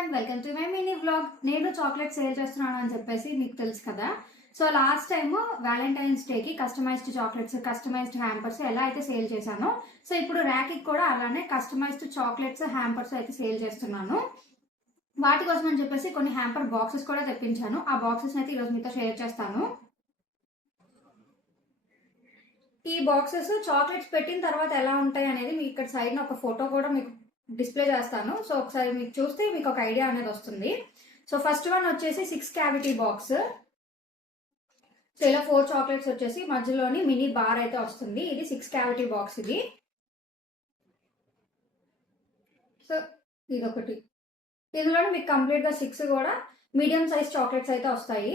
Everyone, welcome to my mini vlog. నేను chocolate sale చేస్తున్నాను అని చెప్పేసి మీకు తెలుసు కదా. సో లాస్ట్ టైం వ్యాలంటైన్స్ డేకి కస్టమైజ్డ్ చాక్లెట్స్, కస్టమైజ్డ్ హ్యాంపర్స్ ఎలా అయితే సేల్ చేశానో, సో ఇప్పుడు ర్యాక్కి కూడా అలానే కస్టమైజ్డ్ చాక్లెట్స్, హ్యాంపర్స్ అయితే సేల్ చేస్తున్నాను. వాటి కోసం అని చెప్పేసి కొన్ని హ్యాంపర్ బాక్సెస్ కూడా తెప్పించాను. ఆ బాక్సెస్ అయితే ఈరోజు మీతో షేర్ చేస్తాను. ఈ బాక్సెస్ చాక్లెట్స్ పెట్టిన తర్వాత ఎలా ఉంటాయి అనేది మీకు ఇక్కడ సైడ్ ఒక ఫోటో కూడా మీకు డిస్ప్లే చేస్తాను. సో ఒకసారి మీకు చూస్తే మీకు ఒక ఐడియా అనేది వస్తుంది. సో ఫస్ట్ వన్ వచ్చేసి 6 క్యావిటీ బాక్స్. సో ఇలా 4 చాక్లెట్స్ వచ్చేసి మధ్యలోని మినీ బార్ అయితే వస్తుంది. ఇది 6 క్యావిటీ బాక్స్. ఇది సో ఇది ఒకటి. ఇందులో మీకు కంప్లీట్ గా 6 కూడా మీడియం సైజ్ చాక్లెట్స్ అయితే వస్తాయి.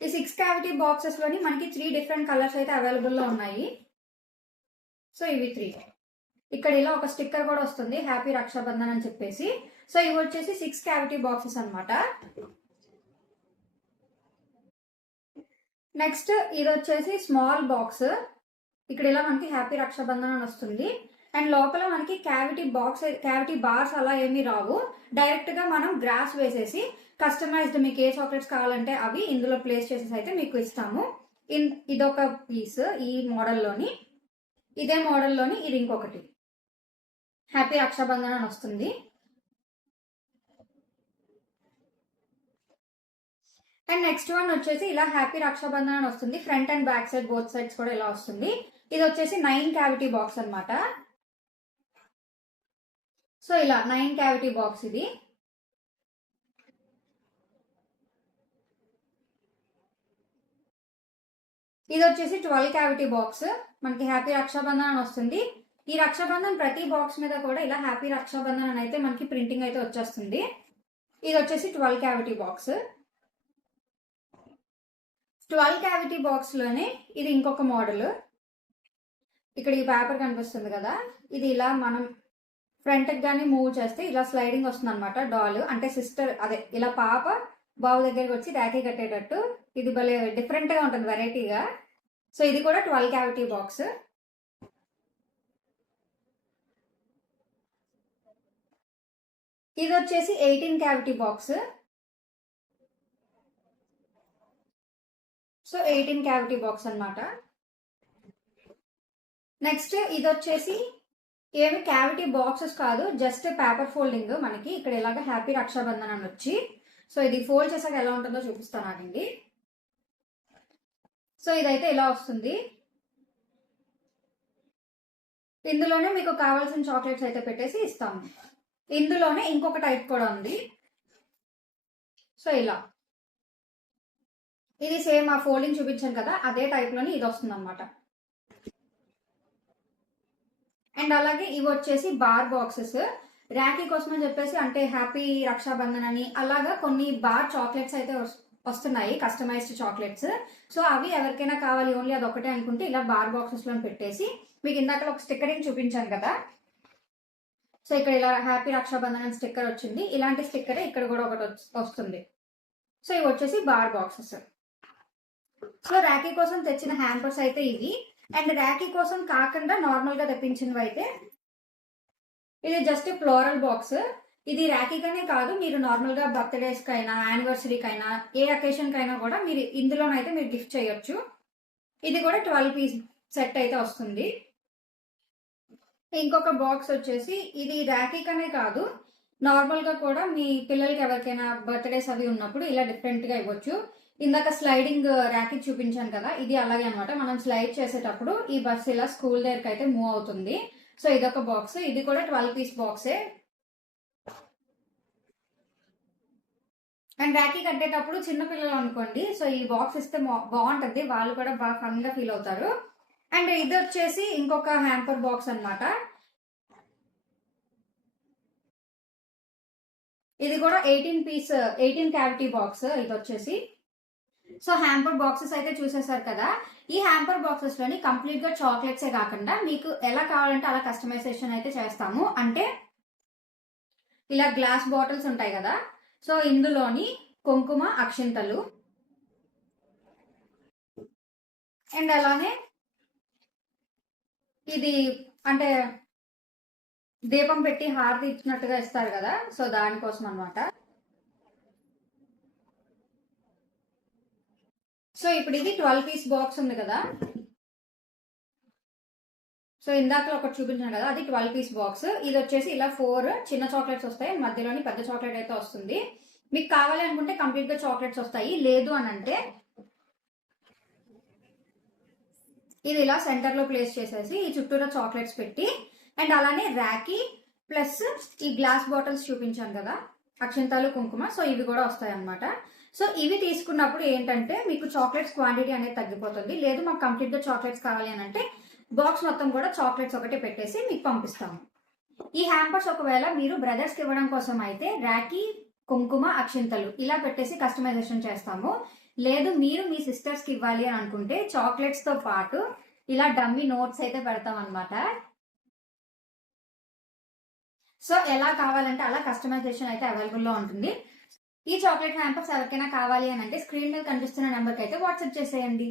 ఈ 6 క్యావిటీ బాక్సెస్ లోని మనకి 3 డిఫరెంట్ కలర్స్ అయితే అవైలబుల్ లో ఉన్నాయి. సో ఇవి 3. ఇక్కడ ఇలా ఒక స్టిక్కర్ కూడా వస్తుంది, హ్యాపీ రక్షాబంధన్ అని చెప్పేసి. సో ఇవి వచ్చేసి 6 క్యావిటీ బాక్సెస్ అనమాట. నెక్స్ట్ ఇది వచ్చేసి స్మాల్ బాక్స్. ఇక్కడ ఇలా మనకి హ్యాపీ రక్షాబంధన్ అని వస్తుంది. అండ్ లోపల మనకి క్యావిటీ బార్స్ అలా ఏమీ రావు. డైరెక్ట్ గా మనం గ్రాస్ వేసేసి కస్టమైజ్డ్ మీకు ఏ చాక్లెట్స్ కావాలంటే అవి ఇందులో ప్లేస్ చేసేసి అయితే మీకు ఇస్తాము. ఇదొక పీస్ ఈ మోడల్లోని. ఇదే మోడల్లోని ఇది ఇంకొకటి హ్యాపీ రక్షాబంధన్ అని వస్తుంది. అండ్ నెక్స్ట్ వన్ వచ్చేసి ఇలా హ్యాపీ రక్షాబంధన్ అని వస్తుంది. Front and back side both sides కూడా ఇలా వస్తుంది. ఇది వచ్చేసి 9 క్యావిటీ బాక్స్ అనమాట. సో ఇలా 9 క్యావిటీ బాక్స్ ఇది. ఇది వచ్చేసి 12 క్యావిటీ బాక్స్. మనకి హ్యాపీ రక్షాబంధన్ అని వస్తుంది. ఈ రక్షాబంధన్ ప్రతి బాక్స్ మీద కూడా ఇలా హ్యాపీ రక్షాబంధన్ అని అయితే మనకి ప్రింటింగ్ అయితే వచ్చేస్తుంది. ఇది వచ్చేసి 12 క్యావిటీ బాక్స్. 12 క్యావిటీ బాక్స్ లోనే ఇది ఇంకొక మోడల్. ఇక్కడ ఈ పేపర్ కనిపిస్తుంది కదా, ఇది ఇలా మనం ఫ్రంట్ కి గానీ మూవ్ చేస్తే ఇలా స్లైడింగ్ వస్తుంది అనమాట. డాల్ అంటే సిస్టర్, అదే ఇలా పాప బాబు దగ్గరికి వచ్చి ర్యాకీ కట్టేటట్టు. ఇది భలే డిఫరెంట్ గా ఉంటుంది, వెరైటీగా. సో ఇది కూడా 12 క్యావిటీ బాక్స్. ఇది వచ్చేసి 18 cavity box. So 18 cavity box అనమాట. నెక్స్ట్ ఇది వచ్చేసి ఏమి క్యావిటీ బాక్సెస్ కాదు, జస్ట్ పేపర్ ఫోల్డింగ్. మనకి ఇక్కడ ఇలాగ హ్యాపీ రక్షాబంధన్ అని వచ్చి, సో ఇది ఫోల్డ్ చేసాక ఎలా ఉంటుందో చూపిస్తాను ఆగండి. సో ఇదైతే ఇలా వస్తుంది. ఇందులోనే మీకు కావాల్సిన చాక్లెట్స్ అయితే పెట్టేసి ఇస్తాము. ఇందులోనే ఇంకొక టైప్ కూడా ఉంది. సో ఇలా ఇది సేమ్ ఆ ఫోల్డింగ్ చూపించాను కదా, అదే టైప్ లోని ఇది వస్తుంది అనమాట. అండ్ అలాగే ఇవి వచ్చేసి బార్ బాక్సెస్. ర్యాకీ కోసం అని చెప్పేసి, అంటే హ్యాపీ రక్షాబంధన్ అని అలాగా కొన్ని బార్ చాక్లెట్స్ అయితే వస్తున్నాయి, కస్టమైజ్డ్ చాక్లెట్స్. సో అవి ఎవరికైనా కావాలి, ఓన్లీ అది ఒకటే అనుకుంటే ఇలా బార్ బాక్సెస్ లో పెట్టేసి, మీకు ఇందాక ఒక స్టిక్కరింగ్ చూపించాను కదా, సో ఇక్కడ ఇలా హ్యాపీ రక్షాబంధన్ అని స్టిక్కర్ వచ్చింది. ఇలాంటి స్టిక్కరే ఇక్కడ కూడా ఒకటి వస్తుంది. సో ఇవి వచ్చేసి బార్ బాక్సెస్. సో ర్యాకీ కోసం తెచ్చిన హ్యాంపర్స్ అయితే ఇవి. అండ్ ర్యాకీ కోసం కాకుండా నార్మల్ గా తెప్పించినవి అయితే ఇది జస్ట్ ఫ్లోరల్ బాక్స్. ఇది ర్యాకీగానే కాదు, మీరు నార్మల్ గా బర్త్డేస్ కైనా, యానివర్సరీకి అయినా, ఏ అకేషన్ కైనా కూడా మీరు ఇందులోనైతే మీరు గిఫ్ట్ చేయొచ్చు. ఇది కూడా 12 పీస్ సెట్ అయితే వస్తుంది. ఇంకొక బాక్స్ వచ్చేసి ఇది ర్యాకీగానే కాదు, నార్మల్ గా కూడా మీ పిల్లలకి ఎవరికైనా బర్త్డేస్ అవి ఉన్నప్పుడు ఇలా డిఫరెంట్ గా ఇవ్వచ్చు. ఇందాక స్లైడింగ్ ర్యాకీ చూపించాను కదా, ఇది అలాగే అనమాట. మనం స్లైడ్ చేసేటప్పుడు ఈ బస్ ఇలా స్కూల్ దగ్గరికి అయితే మూవ్ అవుతుంది. సో ఇదొక బాక్స్. ఇది కూడా 12 పీస్ బాక్సే. అండ్ ర్యాకీ కట్టేటప్పుడు చిన్నపిల్లలు అనుకోండి, సో ఈ బాక్స్ ఇస్తే బాగుంటుంది, వాళ్ళు కూడా బాగా ఫన్ గా ఫీల్ అవుతారు. అండ్ ఇది వచ్చేసి ఇంకొక హ్యాంపర్ బాక్స్ అనమాట. ఇది కూడా 18 క్యావిటీ బాక్స్ ఇది వచ్చేసి. సో హ్యాంపర్ బాక్సెస్ అయితే చూసేసారు కదా. ఈ హ్యాంపర్ బాక్సెస్ లోని కంప్లీట్ గా చాక్లెట్సే కాకుండా మీకు ఎలా కావాలంటే అలా కస్టమైజేషన్ అయితే చేస్తాము. అంటే ఇలా గ్లాస్ బాటిల్స్ ఉంటాయి కదా, సో ఇందులోని కుంకుమ, అక్షింతలు, అండ్ అలానే ఇది అంటే దీపం పెట్టి హారతి ఇచ్చినట్టుగా ఇస్తారు కదా, సో దానికోసం అన్నమాట. సో ఇప్పుడు ఇది 12 పీస్ బాక్స్ ఉంది కదా, సో ఇందాక ఒకటి చూపించాను కదా, అది 12 పీస్ బాక్స్. ఇది వచ్చేసి ఇలా 4 చిన్న చాక్లెట్స్ వస్తాయి, మధ్యలోని పెద్ద చాక్లెట్ అయితే వస్తుంది. మీకు కావాలి అనుకుంటే కంప్లీట్ గా చాక్లెట్స్ వస్తాయి, లేదు అని అంటే ఇది ఇలా సెంటర్ లో ప్లేస్ చేసేసి ఈ చుట్టూరా చాక్లెట్స్ పెట్టి, అండ్ అలానే రాఖీ ప్లస్ ఈ గ్లాస్ బాటిల్స్ చూపించాను కదా, అక్షంతాలు కుంకుమ, సో ఇవి కూడా వస్తాయి అన్నమాట. సో ఇవి తీసుకున్నప్పుడు ఏంటంటే మీకు చాక్లెట్స్ క్వాంటిటీ అనేది తగ్గిపోతుంది. లేదు మాకు కంప్లీట్ గా చాక్లెట్స్ కావాలి అని అంటే బాక్స్ మొత్తం కూడా చాక్లెట్స్ ఒకటే పెట్టేసి మీకు పంపిస్తాము. ఈ హ్యాంపర్స్ ఒకవేళ మీరు బ్రదర్స్ కి ఇవ్వడం కోసం అయితే రాఖీ, కుంకుమ, అక్షింతలు ఇలా పెట్టేసి కస్టమైజేషన్ చేస్తాము. లేదు మీరు మీ సిస్టర్స్ కి ఇవ్వాలి అని అనుకుంటే చాక్లెట్స్ తో పాటు ఇలా డమ్మీ నోట్స్ అయితే పెడతాం అనమాట. సో ఎలా కావాలంటే అలా కస్టమైజేషన్ అయితే అవైలబుల్ లో ఉంటుంది. ఈ చాక్లెట్ హ్యాంపర్స్ ఎవరికైనా కావాలి అని అంటే స్క్రీన్ మీద కనిపిస్తున్న నెంబర్కి అయితే వాట్సాప్ చేసేయండి.